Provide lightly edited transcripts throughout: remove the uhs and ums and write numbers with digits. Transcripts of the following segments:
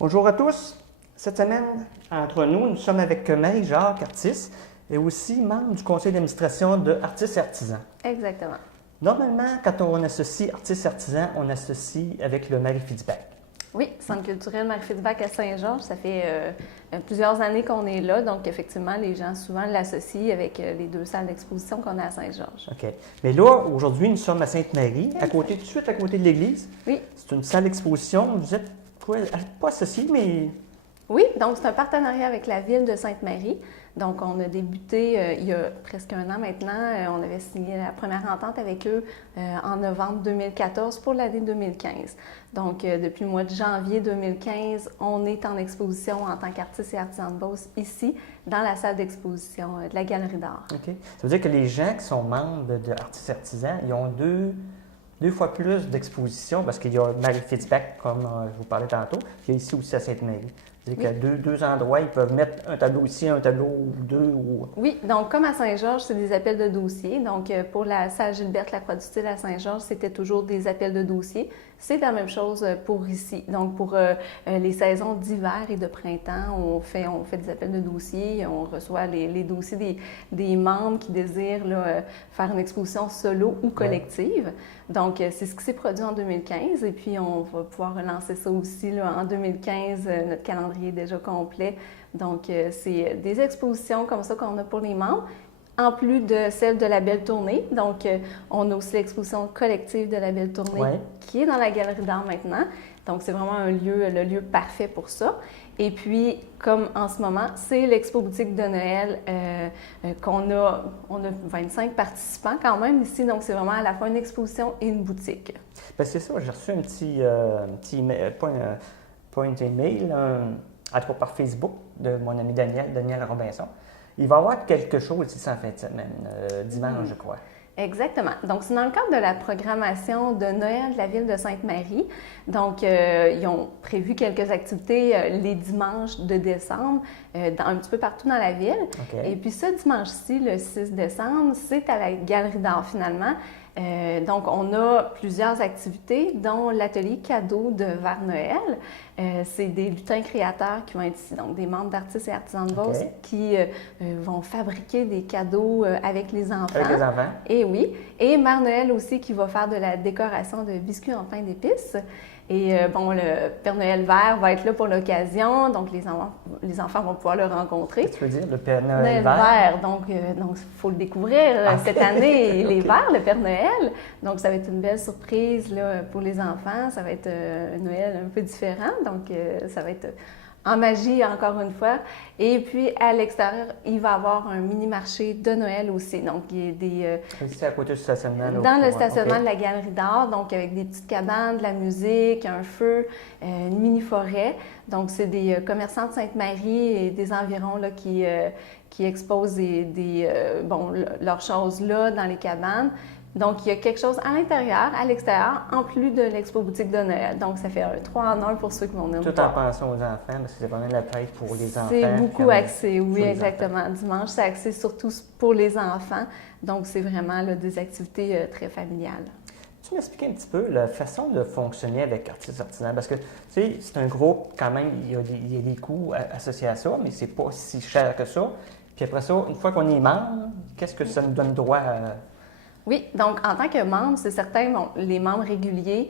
Bonjour à tous. Cette semaine, entre nous sommes avec Marie-Jacques, artiste, et aussi membre du conseil d'administration de Artistes et Artisans. Exactement. Normalement, quand on associe artistes et artisans, on associe avec le Marie Fitzbach. Oui, Centre culturel Marie-Fitzbach à Saint-Georges, ça fait plusieurs années qu'on est là, donc effectivement, les gens souvent l'associent avec les deux salles d'exposition qu'on a à Saint-Georges. OK. Mais là, aujourd'hui, nous sommes à Sainte-Marie, tout de suite à côté de l'église. Oui. C'est une salle d'exposition. Vous êtes pas associé, mais... Oui, donc c'est un partenariat avec la ville de Sainte-Marie. Donc, on a débuté il y a presque un an maintenant. On avait signé la première entente avec eux en novembre 2014 pour l'année 2015. Donc, depuis le mois de janvier 2015, on est en exposition en tant qu'artiste et artisan de Beauce ici, dans la salle d'exposition de la Galerie d'art. OK. Ça veut dire que les gens qui sont membres de Artistes et Artisans, ils ont deux fois plus d'expositions parce qu'il y a Marie Fitzbach, comme je vous parlais tantôt, puis il y a ici aussi à Sainte-Marie. C'est-à-dire qu'il y a deux endroits, ils peuvent mettre un tableau ici, un tableau ou deux. Oui, donc comme à Saint-Georges, c'est des appels de dossiers. Donc pour la salle Gilberte Lacroix-du-Style à Saint-Georges, c'était toujours des appels de dossiers. C'est la même chose pour ici. Donc pour les saisons d'hiver et de printemps, on fait des appels de dossiers. On reçoit les dossiers des membres qui désirent là, faire une exposition solo ou collective. Ouais. Donc c'est ce qui s'est produit en 2015 et puis on va pouvoir relancer ça aussi là, en 2015. Notre calendrier est déjà complet. Donc, c'est des expositions comme ça qu'on a pour les membres, en plus de celle de la Belle Tournée. Donc, on a aussi l'exposition collective de la Belle Tournée qui est dans la Galerie d'art maintenant. Donc, c'est vraiment le lieu parfait pour ça. Et puis, comme en ce moment, c'est l'expo boutique de Noël on a 25 participants quand même ici. Donc, c'est vraiment à la fois une exposition et une boutique. Bien, c'est ça, j'ai reçu un petit email, pas un email, en tout cas par Facebook, de mon ami Daniel Robinson. Il va y avoir quelque chose ici en fin de semaine, dimanche, je crois. Exactement. Donc, c'est dans le cadre de la programmation de Noël de la ville de Sainte-Marie. Donc, ils ont prévu quelques activités les dimanches de décembre, un petit peu partout dans la ville. Okay. Et puis, ce dimanche-ci, le 6 décembre, c'est à la Galerie d'art finalement. Donc, on a plusieurs activités, dont l'atelier cadeau de vers Noël. C'est des lutins créateurs qui vont être ici, donc des membres d'Artistes et Artisans de Beauce qui vont fabriquer des cadeaux avec les enfants. Avec les enfants. Et oui. Et Mère Noël aussi qui va faire de la décoration de biscuits en pain d'épices. Et le Père Noël vert va être là pour l'occasion, donc les enfants vont pouvoir le rencontrer. Qu'est-ce que tu veux dire, le Père Noël vert? Donc, il faut le découvrir cette année, il est vert, le Père Noël. Donc, ça va être une belle surprise là, pour les enfants. Ça va être un Noël un peu différent, donc ça va être en magie encore une fois. Et puis, à l'extérieur, il va y avoir un mini-marché de Noël aussi. Donc, il y a des... c'est à côté du stationnement. Là, dans le stationnement de la Galerie d'art, donc avec des petites cabanes, de la musique, un feu, une mini-forêt. Donc, c'est des commerçants de Sainte-Marie et des environs là, qui exposent leurs choses là dans les cabanes. Donc, il y a quelque chose à l'intérieur, à l'extérieur, en plus de l'expo boutique de Noël. Donc, ça fait un 3 en 1 pour ceux qui vont venir. Tout en pensant aux enfants, parce que c'est vraiment la fête pour les enfants. C'est beaucoup axé, oui, exactement. Dimanche, c'est axé surtout pour les enfants. Donc, c'est vraiment là, des activités très familiales. Tu m'expliques un petit peu la façon de fonctionner avec Artistes Artisans? Parce que, tu sais, c'est un groupe, quand même, il y a des coûts associés à ça, mais c'est pas si cher que ça. Puis après ça, une fois qu'on est membre, qu'est-ce que ça nous donne droit à... Oui, donc en tant que membre, c'est certain, les membres réguliers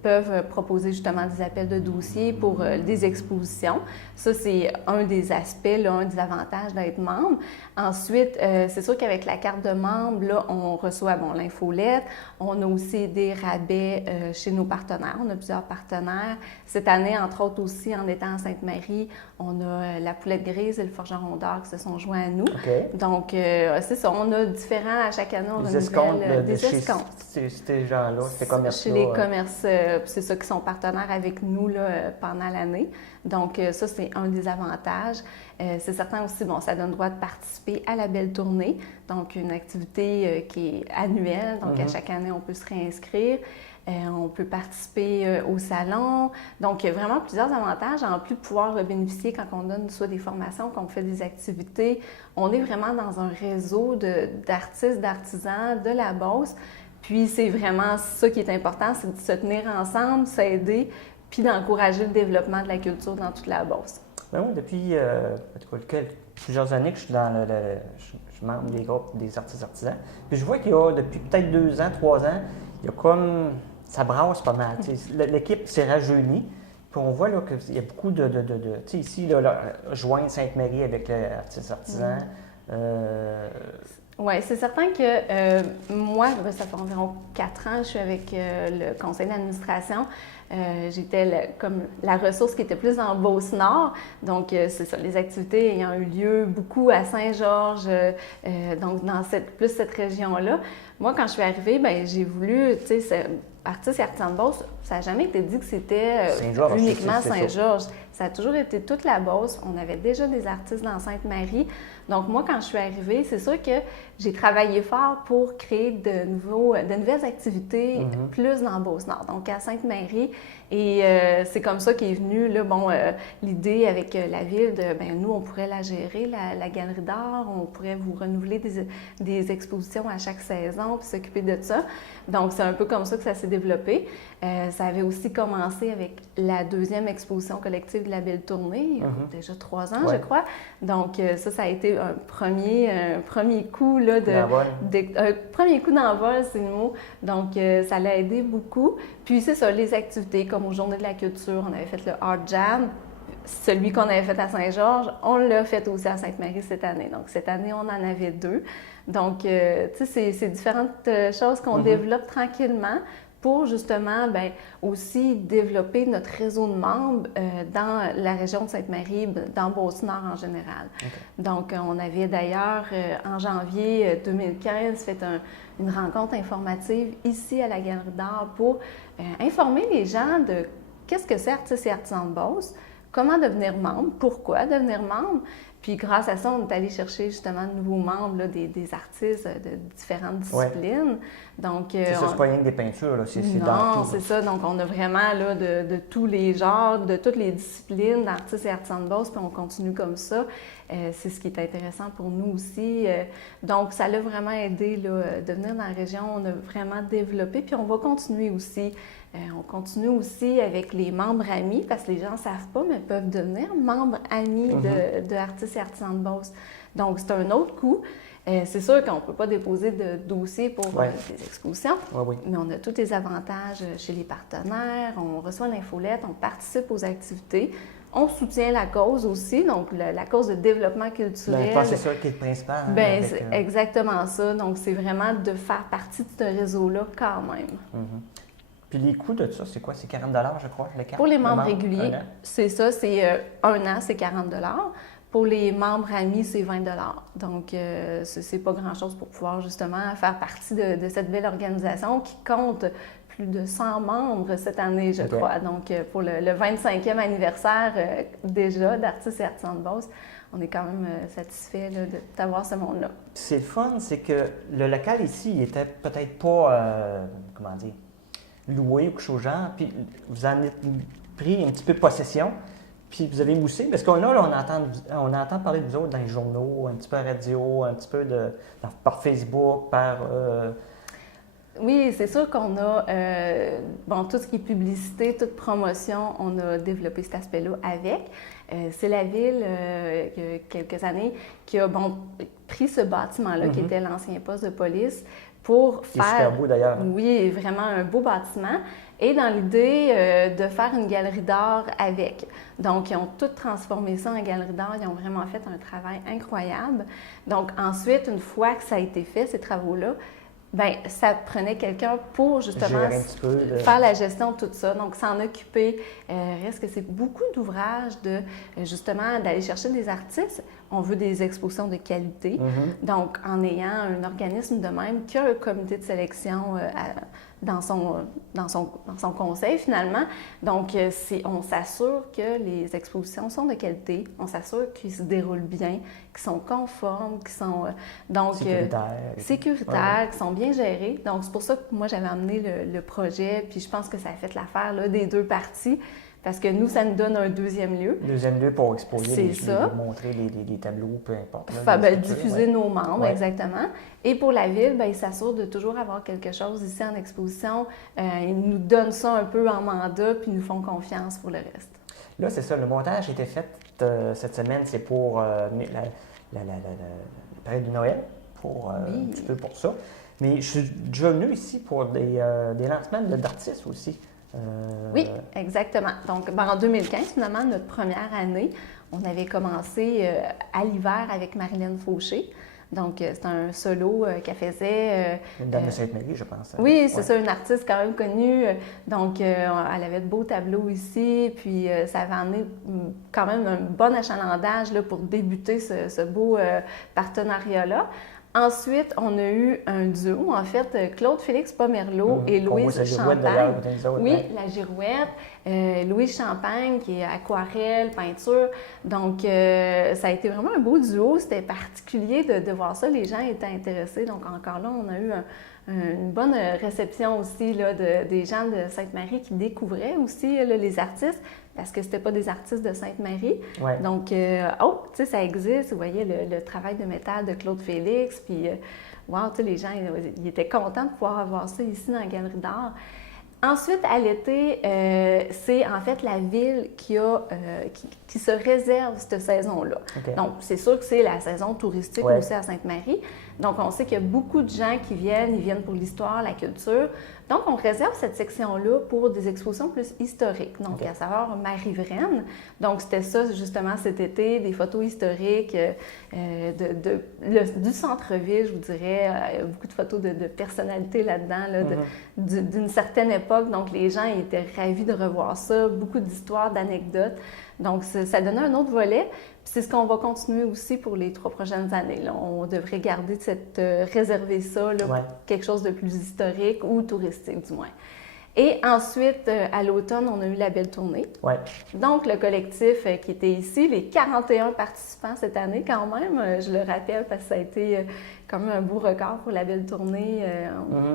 peuvent proposer justement des appels de dossiers pour des expositions. Ça, c'est un des aspects, là, un des avantages d'être membre. Ensuite, c'est sûr qu'avec la carte de membre, là, on reçoit l'infolette. On a aussi des rabais chez nos partenaires. On a plusieurs partenaires. Cette année, entre autres aussi, en étant à Sainte-Marie, on a la Poulette Grise et le Forgeron d'Or qui se sont joints à nous. Okay. Donc, c'est ça, on a différents, à chaque année, on des escomptes. Des escomptes. Ces gens-là, ces commerces-là. Chez les commerces, c'est ça qui sont partenaires avec nous là, pendant l'année. Donc, ça, c'est un des avantages. C'est certain aussi, ça donne droit de participer à la Belle Tournée, donc une activité qui est annuelle. Donc, à chaque année, on peut se réinscrire. On peut participer au salon. Donc, il y a vraiment plusieurs avantages, en plus de pouvoir bénéficier quand on donne soit des formations, quand on fait des activités. On est vraiment dans un réseau d'artistes, d'artisans de la Beauce. Puis, c'est vraiment ça qui est important, c'est de se tenir ensemble, s'aider, puis d'encourager le développement de la culture dans toute la Beauce. Ben oui, depuis en tout cas, plusieurs années que je suis je suis membre des groupes des artistes artisans. Puis je vois qu'il y a depuis peut-être 2 ans, 3 ans, il y a comme ça brasse pas mal. L'équipe s'est rajeunie. Puis on voit là, qu'il y a beaucoup tu sais, ici, joindre Sainte-Marie avec l'artiste artisan. Oui, c'est certain que moi, ça fait environ 4 ans, je suis avec le conseil d'administration. J'étais comme la ressource qui était plus en Beauce-Nord. Donc, c'est ça, les activités ayant eu lieu beaucoup à Saint-Georges, donc dans plus cette région-là. Moi, quand je suis arrivée, bien, j'ai voulu, tu sais, artistes et artisans de Beauce, ça n'a jamais été dit que c'était uniquement Saint-Georges. Ça a toujours été toute la Beauce. On avait déjà des artistes dans Sainte-Marie. Donc, moi, quand je suis arrivée, c'est sûr que j'ai travaillé fort pour créer de nouvelles activités plus dans Beauce-Nord, donc à Sainte-Marie. Et c'est comme ça qu'est venue l'idée avec la ville de, bien, nous, on pourrait la gérer, la galerie d'art, on pourrait vous renouveler des expositions à chaque saison, puis s'occuper de ça. Donc, c'est un peu comme ça que ça s'est développé. Ça avait aussi commencé avec la 2e exposition collective de la Belle Tournée, il y a déjà 3 ans, je crois. Donc, ça a été un premier coup là, premier coup d'envol, c'est le mot. Donc, ça l'a aidé beaucoup. Puis, c'est ça, les activités comme aux Journées de la culture, on avait fait le Art Jam. Celui qu'on avait fait à Saint-Georges, on l'a fait aussi à Sainte-Marie cette année. Donc, cette année, on en avait 2. Donc, tu sais, c'est différentes choses qu'on développe tranquillement pour justement aussi développer notre réseau de membres dans la région de Sainte-Marie, dans Beauce-Nord en général. Okay. Donc, on avait d'ailleurs en janvier 2015 fait une rencontre informative ici à la Galerie d'art pour informer les gens de qu'est-ce que c'est Artistes et artisans de Beauce, comment devenir membre, pourquoi devenir membre. Puis grâce à ça, on est allé chercher justement de nouveaux membres, là, des artistes de différentes disciplines. Donc, c'est ça, c'est pas rien que des peintures, là, c'est dans tout. Non, c'est ça. Donc, on a vraiment là, de tous les genres, de toutes les disciplines d'artistes et artisans de Beauce, puis on continue comme ça. C'est ce qui est intéressant pour nous aussi. Donc, ça l'a vraiment aidé là, de venir dans la région. On a vraiment développé, puis on va continuer aussi. On continue aussi avec les membres amis, parce que les gens ne savent pas, mais peuvent devenir membres amis de artistes et artisans de Beauce. Donc, c'est un autre coût. C'est sûr qu'on ne peut pas déposer de dossier pour des expositions, mais on a tous les avantages chez les partenaires, on reçoit l'infolette, on participe aux activités. On soutient la cause aussi, donc la cause de développement culturel. Je pense que c'est ça qui est le principal. C'est exactement ça. Donc, c'est vraiment de faire partie de ce réseau-là quand même. Puis les coûts de ça, c'est quoi? C'est 40 je crois, le carte? Pour les membres réguliers, c'est ça, c'est 1 an, c'est 40 Pour les membres amis, c'est 20 Donc, c'est pas grand-chose pour pouvoir justement faire partie de cette belle organisation qui compte plus de 100 membres cette année, je crois. Donc, pour le 25e anniversaire déjà d'Artistes et artisans de Beauce, on est quand même satisfait d'avoir ce monde-là. C'est le fun, c'est que le local ici, il était peut-être pas, loué ou quelque chose genre, puis vous en avez pris un petit peu possession, puis vous avez moussé, parce qu'on on entend parler de vous autres dans les journaux, un petit peu à la radio, un petit peu par Facebook, par... Oui, c'est sûr qu'on a, tout ce qui est publicité, toute promotion, on a développé cet aspect-là avec. C'est la ville, il y a quelques années, qui a pris ce bâtiment-là, qui était l'ancien poste de police, pour faire... C'est super beau d'ailleurs. Oui, vraiment un beau bâtiment. Et dans l'idée de faire une galerie d'art avec. Donc, ils ont tout transformé ça en galerie d'art. Ils ont vraiment fait un travail incroyable. Donc, ensuite, une fois que ça a été fait, ces travaux-là, ça prenait quelqu'un pour justement faire la gestion de tout ça. Donc, s'en occuper. Reste que c'est beaucoup d'ouvrages justement d'aller chercher des artistes. On veut des expositions de qualité. Donc, en ayant un organisme de même qui a un comité de sélection dans son conseil, finalement. Donc, on s'assure que les expositions sont de qualité, on s'assure qu'ils se déroulent bien, qu'ils sont conformes, qu'ils sont sécuritaires, qu'ils sont bien gérés. Donc, c'est pour ça que moi, j'avais amené le projet, puis je pense que ça a fait l'affaire là, des 2 parties. parce que nous, ça nous donne un deuxième lieu. Deuxième lieu pour exposer, montrer les tableaux, peu importe. Diffuser nos membres, exactement. Et pour la Ville, ils s'assurent de toujours avoir quelque chose ici en exposition. Ils nous donnent ça un peu en mandat, puis nous font confiance pour le reste. Là, c'est ça, le montage a été fait cette semaine, c'est pour la période de Noël, un petit peu pour ça. Mais je suis déjà venu ici pour des lancements d'artistes aussi. Oui, exactement. Donc, en 2015, finalement, notre première année, on avait commencé à l'hiver avec Marilyn Fauché. Donc, c'est un solo qu'elle faisait. Une dame de Sainte-Marie, je pense. Oui, c'est ça, une artiste quand même connue. Donc, elle avait de beaux tableaux ici, puis ça avait amené quand même un bon achalandage là, pour débuter ce beau partenariat-là. Ensuite, on a eu un duo, en fait, Claude-Félix Pomerleau et Louise Champagne. Oui, la girouette. Louise Champagne, qui est aquarelle, peinture. Donc, ça a été vraiment un beau duo. C'était particulier de voir ça. Les gens étaient intéressés. Donc, encore là, on a eu une bonne réception aussi là, des gens de Sainte-Marie qui découvraient aussi là, les artistes, parce que c'était pas des artistes de Sainte-Marie. Ouais. Donc, tu sais, ça existe. Vous voyez le travail de métal de Claude Félix, puis, wow, tu sais, les gens, ils étaient contents de pouvoir avoir ça ici dans la Galerie d'art. Ensuite, à l'été, c'est en fait la Ville qui se réserve cette saison-là. Okay. Donc, c'est sûr que c'est la saison touristique aussi à Sainte-Marie. Donc, on sait qu'il y a beaucoup de gens qui viennent, ils viennent pour l'histoire, la culture. Donc, on réserve cette section-là pour des expositions plus historiques. Donc, à savoir Marie-Vraine. Donc, c'était ça, justement, cet été, des photos historiques du centre-ville, je vous dirais. Beaucoup de photos de personnalités là-dedans, là, d'une certaine époque. Donc, les gens étaient ravis de revoir ça. Beaucoup d'histoires, d'anecdotes. Donc, ça donnait un autre volet. Puis c'est ce qu'on va continuer aussi pour les 3 prochaines années. Là. On devrait garder réserver ça, là, pour quelque chose de plus historique ou touristique, du moins. Et ensuite, à l'automne, on a eu la belle tournée. Ouais. Donc, le collectif qui était ici, les 41 participants cette année quand même, je le rappelle parce que ça a été quand même un beau record pour la belle tournée.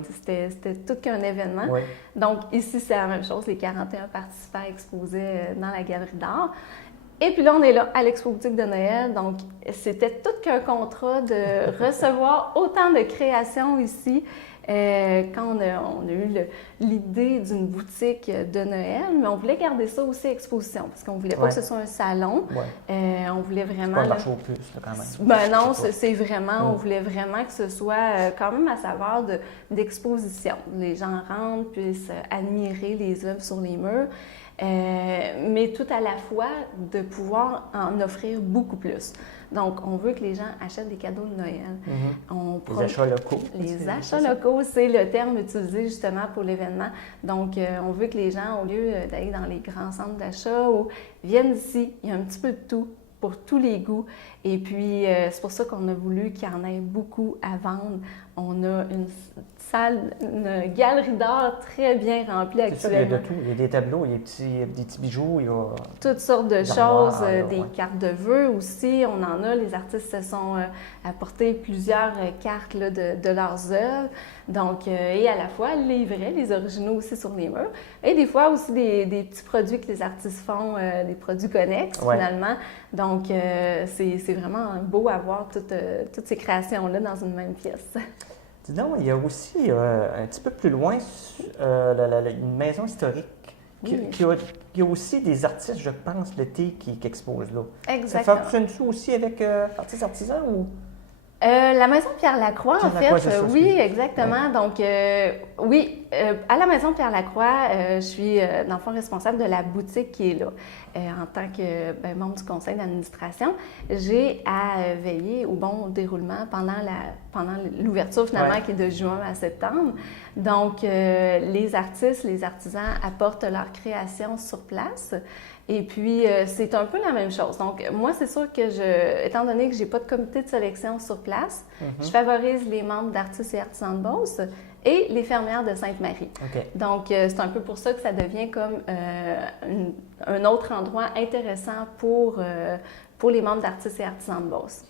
C'était tout qu'un événement. Ouais. Donc, ici, c'est la même chose, les 41 participants exposés dans la Galerie d'art. Et puis là, on est là à l'Expo Boutique de Noël. Donc, c'était tout qu'un contrat de recevoir autant de créations ici. Quand on a eu l'idée d'une boutique de Noël, mais on voulait garder ça aussi exposition, parce qu'on ne voulait pas que ce soit un salon. On voulait vraiment... C'est pas marché aux puces, là, quand même. Ben non, c'est vraiment... On voulait vraiment que ce soit quand même à saveur d'exposition. Les gens rentrent, puissent admirer les œuvres sur les murs. Mais tout à la fois de pouvoir en offrir beaucoup plus. Donc, on veut que les gens achètent des cadeaux de Noël. Les achats locaux. Les achats locaux, c'est le terme utilisé justement pour l'événement. Donc, on veut que les gens, au lieu d'aller dans les grands centres d'achat, viennent ici. Il y a un petit peu de tout, pour tous les goûts. Et puis, c'est pour ça qu'on a voulu qu'il y en ait beaucoup à vendre. On a une galerie d'art très bien remplie actuellement. C'est ça, il y a de tout. Il y a des tableaux, il y a des petits bijoux, il y a... Toutes sortes de choses, des cartes de vœux aussi, on en a. Les artistes se sont apportés plusieurs cartes là, de leurs œuvres. Donc, et à la fois les vrais, les originaux aussi sur les murs. Et des fois aussi des petits produits que les artistes font, des produits connexes finalement. Donc, c'est vraiment beau à voir toutes ces créations-là dans une même pièce. Dis donc, il y a aussi un petit peu plus loin une maison historique qui a aussi des artistes, je pense, l'été qui exposent là. Exactement. Ça fonctionne-tu aussi avec artistes artisans ou? La maison Pierre-Lacroix, en fait, ça, oui, exactement. Donc, oui, à la maison Pierre-Lacroix, je suis, dans le fond, responsable de la boutique qui est là. En tant que membre du conseil d'administration, j'ai à veiller au bon déroulement pendant l'ouverture, finalement, qui est de juin à septembre. Donc, les artistes, les artisans apportent leur création sur place. Et puis, c'est un peu la même chose. Donc, moi, c'est sûr que étant donné que je n'ai pas de comité de sélection sur place, je favorise les membres d'Artistes et Artisans de Beauce et les fermières de Sainte-Marie. Okay. Donc, c'est un peu pour ça que ça devient comme un autre endroit intéressant pour les membres d'Artistes et Artisans de Beauce.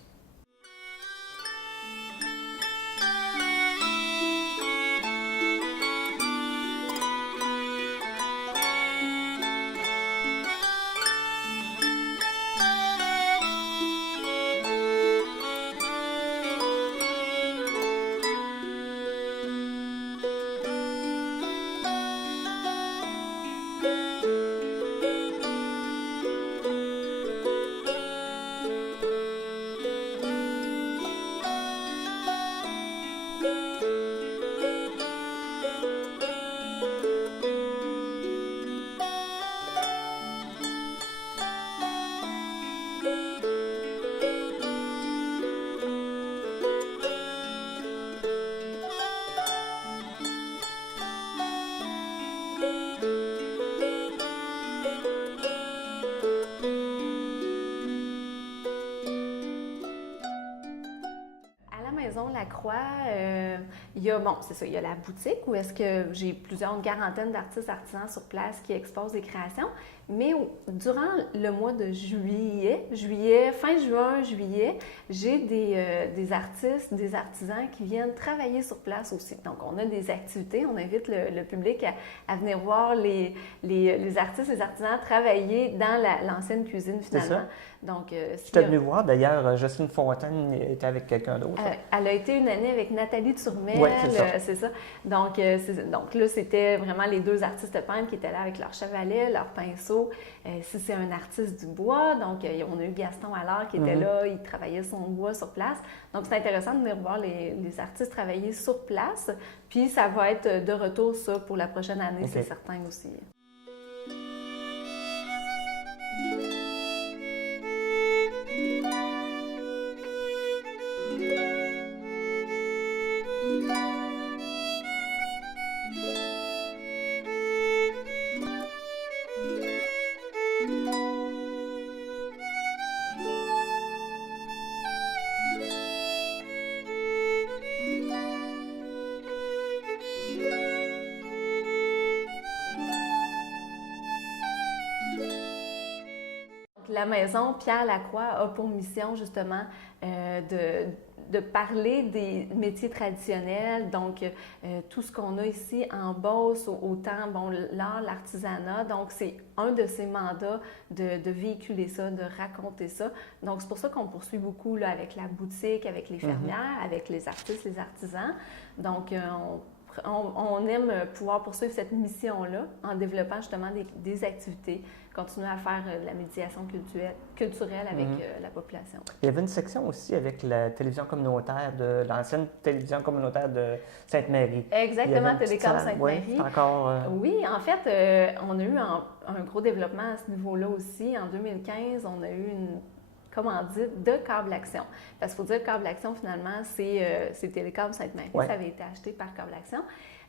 Pierre-Lacroix, il y a, bon, c'est ça, il y a la boutique où est-ce que j'ai une quarantaine d'artistes artisans sur place qui exposent des créations. Mais durant le mois de juillet, fin juin, juillet, j'ai des artistes, des artisans qui viennent travailler sur place aussi. Donc, on a des activités, on invite le public à venir voir les artistes, les artisans travailler dans l'ancienne cuisine finalement. Donc, tu es venue voir, d'ailleurs, Jocelyne Fontaine était avec quelqu'un d'autre. Elle a été une année avec Nathalie Turmel, oui, c'est ça. Donc là, c'était vraiment les deux artistes peintres qui étaient là avec leur chevalet, leur pinceau. Si c'est un artiste du bois, donc on a eu Gaston Allard qui était là, il travaillait son bois sur place. Donc, c'est intéressant de venir voir les artistes travailler sur place. Puis, ça va être de retour, ça, pour la prochaine année, c'est certain aussi. La maison Pierre-Lacroix a pour mission justement de parler des métiers traditionnels, donc tout ce qu'on a ici en Beauce, autant l'art, l'artisanat. Donc, c'est un de ces mandats de véhiculer ça, de raconter ça. Donc, c'est pour ça qu'on poursuit beaucoup là, avec la boutique, avec les fermières, avec les artistes, les artisans. Donc, on aime pouvoir poursuivre cette mission-là en développant justement des activités, continuer à faire de la médiation culturelle avec la population. Il y avait une section aussi avec la télévision communautaire de l'ancienne télévision communautaire de Sainte-Marie. Exactement, Télécom Sainte-Marie. Oui, encore... Oui, en fait, on a eu un gros développement à ce niveau-là aussi. En 2015, on a eu une commandite de Câble Action. Parce qu'il faut dire que Câble Action, finalement, c'est Télécom Sainte-Marie. Ça avait été acheté par Câble Action.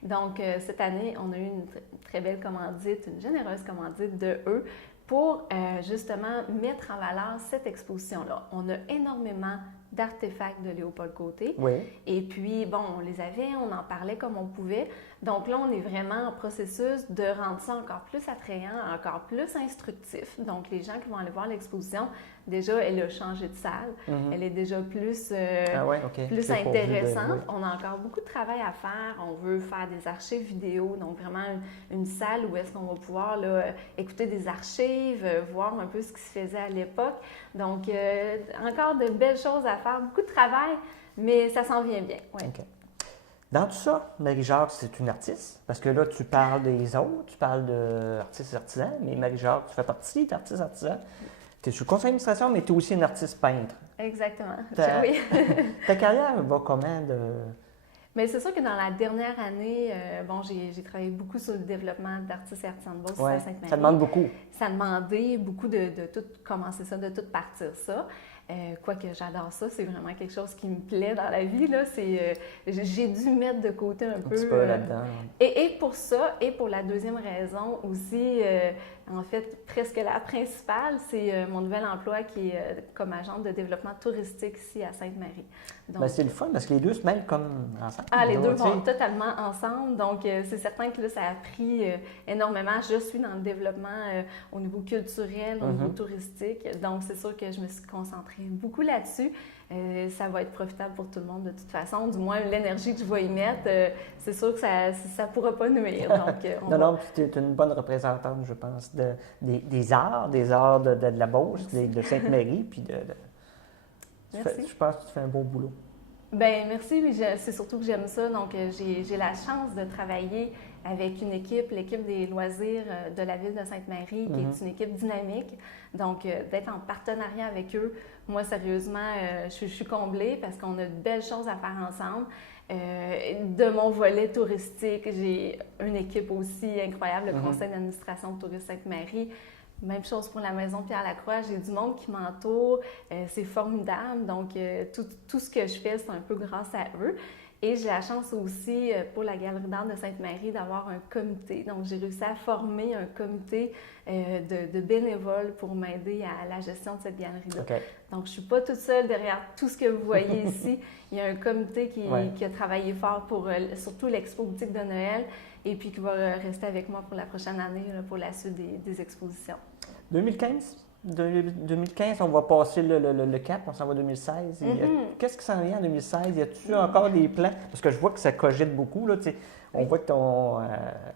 Donc, cette année, on a eu une très belle commandite, une généreuse commandite de eux pour justement mettre en valeur cette exposition-là. On a énormément d'artefacts de Léopold Côté. Oui. Et puis, bon, on les avait, on en parlait comme on pouvait. Donc là, on est vraiment en processus de rendre ça encore plus attrayant, encore plus instructif. Donc, les gens qui vont aller voir l'exposition, déjà, elle a changé de salle. Elle est déjà plus plus intéressante. On a encore beaucoup de travail à faire. On veut faire des archives vidéo, donc vraiment une salle où est-ce qu'on va pouvoir là, écouter des archives, voir un peu ce qui se faisait à l'époque. Donc, encore de belles choses à faire, beaucoup de travail, mais ça s'en vient bien. Ouais. Okay. Dans tout ça, Marie-Jacques, c'est une artiste, parce que là, tu parles des autres, tu parles d'artistes artisans, mais Marie-Jacques, tu fais partie d'artistes artisans. Tu es sur le conseil d'administration, mais tu es aussi une artiste peintre. Exactement. Oui. Ta carrière va comment de... Mais c'est sûr que dans la dernière année, j'ai travaillé beaucoup sur le développement d'artistes et artisans de Beauce à Sainte-Marie. Ça demande beaucoup. Ça demandait beaucoup de tout commencer ça, de tout partir ça. Quoique j'adore ça, c'est vraiment quelque chose qui me plaît dans la vie. Là. J'ai dû mettre de côté un peu. Un petit peu là-dedans. Et pour ça, et pour la deuxième raison aussi, en fait, presque la principale, c'est mon nouvel emploi qui est comme agente de développement touristique ici à Sainte-Marie. C'est le fun parce que les deux se mêlent comme ensemble. Ah, les deux vont totalement ensemble. Donc, c'est certain que là, ça a pris énormément. Je suis dans le développement au niveau culturel, au niveau touristique. Donc, c'est sûr que je me suis concentrée beaucoup là-dessus. Ça va être profitable pour tout le monde de toute façon. Du moins, l'énergie que je vais y mettre, c'est sûr que ça ne pourra pas nuire. Donc, non, tu es une bonne représentante, je pense, des arts de la Beauce, de Sainte-Marie, puis je pense que tu fais un beau boulot. Bien, merci. C'est surtout que j'aime ça. Donc, j'ai la chance de travailler avec une équipe, l'équipe des loisirs de la ville de Sainte-Marie, qui est une équipe dynamique. Donc, d'être en partenariat avec eux, moi, sérieusement, je suis comblée parce qu'on a de belles choses à faire ensemble. De mon volet touristique, j'ai une équipe aussi incroyable, le conseil d'administration de Tourisme Sainte-Marie. Même chose pour la maison Pierre-Lacroix, j'ai du monde qui m'entoure, c'est formidable. Donc, tout ce que je fais, c'est un peu grâce à eux. Et j'ai la chance aussi, pour la Galerie d'art de Sainte-Marie, d'avoir un comité. Donc, j'ai réussi à former un comité de bénévoles pour m'aider à la gestion de cette galerie-là. OK. Donc, je ne suis pas toute seule derrière tout ce que vous voyez ici. Il y a un comité qui a travaillé fort pour surtout l'expo boutique de Noël et puis qui va rester avec moi pour la prochaine année, là, pour la suite des expositions. 2015, on va passer le cap, on s'en va 2016. Qu'est-ce qui s'en vient en 2016? Y a-t-il encore des plans? Parce que je vois que ça cogite beaucoup, là, on voit que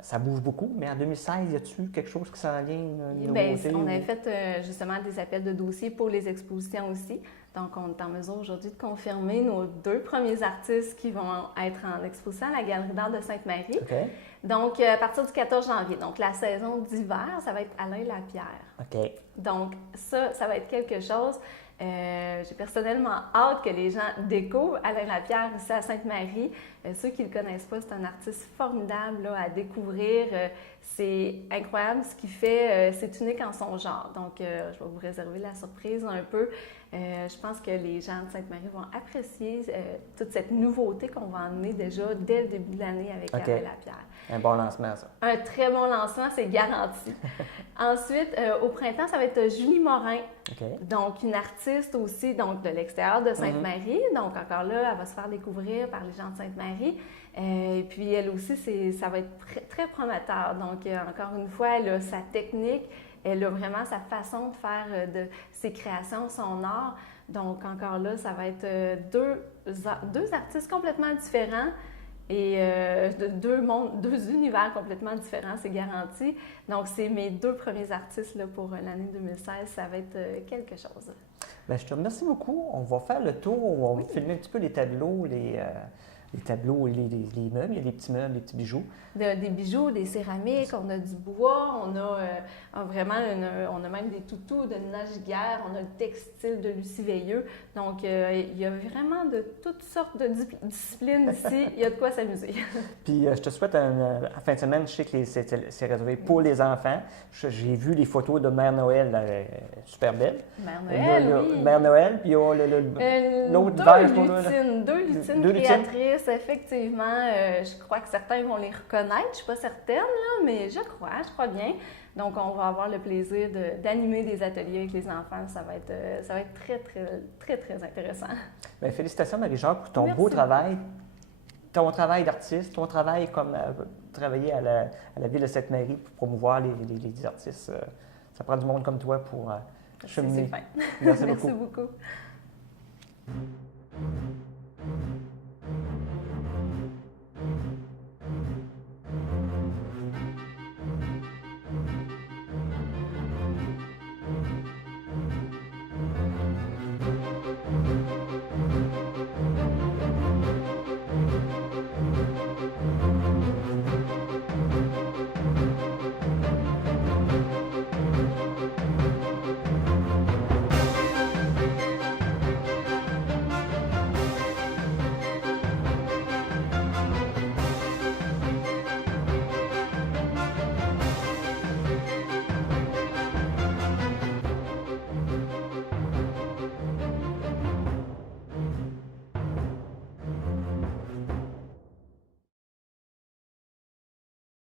ça bouge beaucoup, mais en 2016, y a-t-il quelque chose qui s'en vient? On avait fait justement des appels de dossiers pour les expositions aussi. Donc, on est en mesure aujourd'hui de confirmer nos 2 premiers artistes qui vont être en exposition à la Galerie d'art de Sainte-Marie. Okay. Donc, à partir du 14 janvier, donc la saison d'hiver, ça va être Alain Lapierre. OK. Donc, ça va être quelque chose. J'ai personnellement hâte que les gens découvrent Alain Lapierre ici à Sainte-Marie. Ceux qui ne le connaissent pas, c'est un artiste formidable là, à découvrir. C'est incroyable ce qu'il fait. C'est unique en son genre. Donc, je vais vous réserver la surprise un peu. Je pense que les gens de Sainte-Marie vont apprécier toute cette nouveauté qu'on va emmener déjà dès le début de l'année avec Alain Lapierre. Un bon lancement, ça. Un très bon lancement, c'est garanti. Ensuite, au printemps, ça va être Julie Morin. Okay. Donc, une artiste aussi donc, de l'extérieur de Sainte-Marie. Donc, encore là, elle va se faire découvrir par les gens de Sainte-Marie. Et puis, elle aussi, ça va être très, très prometteur. Donc, encore une fois, elle a sa technique, elle a vraiment sa façon de faire de ses créations, son art. Donc, encore là, ça va être deux artistes complètement différents. Et deux univers complètement différents, c'est garanti. Donc, c'est mes 2 premiers artistes là, pour l'année 2016. Ça va être quelque chose. Bien, je te remercie beaucoup. On va faire le tour. On va filmer un petit peu les tableaux, les tableaux et les meubles. Il y a des petits meubles, des petits bijoux. Des bijoux, des céramiques, on a du bois, on a vraiment on a même des toutous de Nina Giguère, on a le textile de Lucie Veilleux. Donc, il y a vraiment de toutes sortes de disciplines ici. Il y a de quoi s'amuser. Puis, je te souhaite en fin de semaine, je sais que c'est réservé pour les enfants. J'ai vu les photos de Mère Noël, super belle. Mère Noël, oui. Mère Noël, puis il y a l'autre verre. Deux lutines créatrices, effectivement. Je crois que certains vont les reconnaître. Je ne suis pas certaine, là, mais je crois bien. Donc, on va avoir le plaisir d'animer des ateliers avec les enfants. Ça va être très, très, très, très intéressant. Bien, félicitations, Marie-Jacques, pour ton beau travail, ton travail d'artiste, ton travail comme travailler à la ville de Sainte-Marie pour promouvoir les artistes. Ça prend du monde comme toi pour cheminer. C'est fin. Merci beaucoup. Merci beaucoup.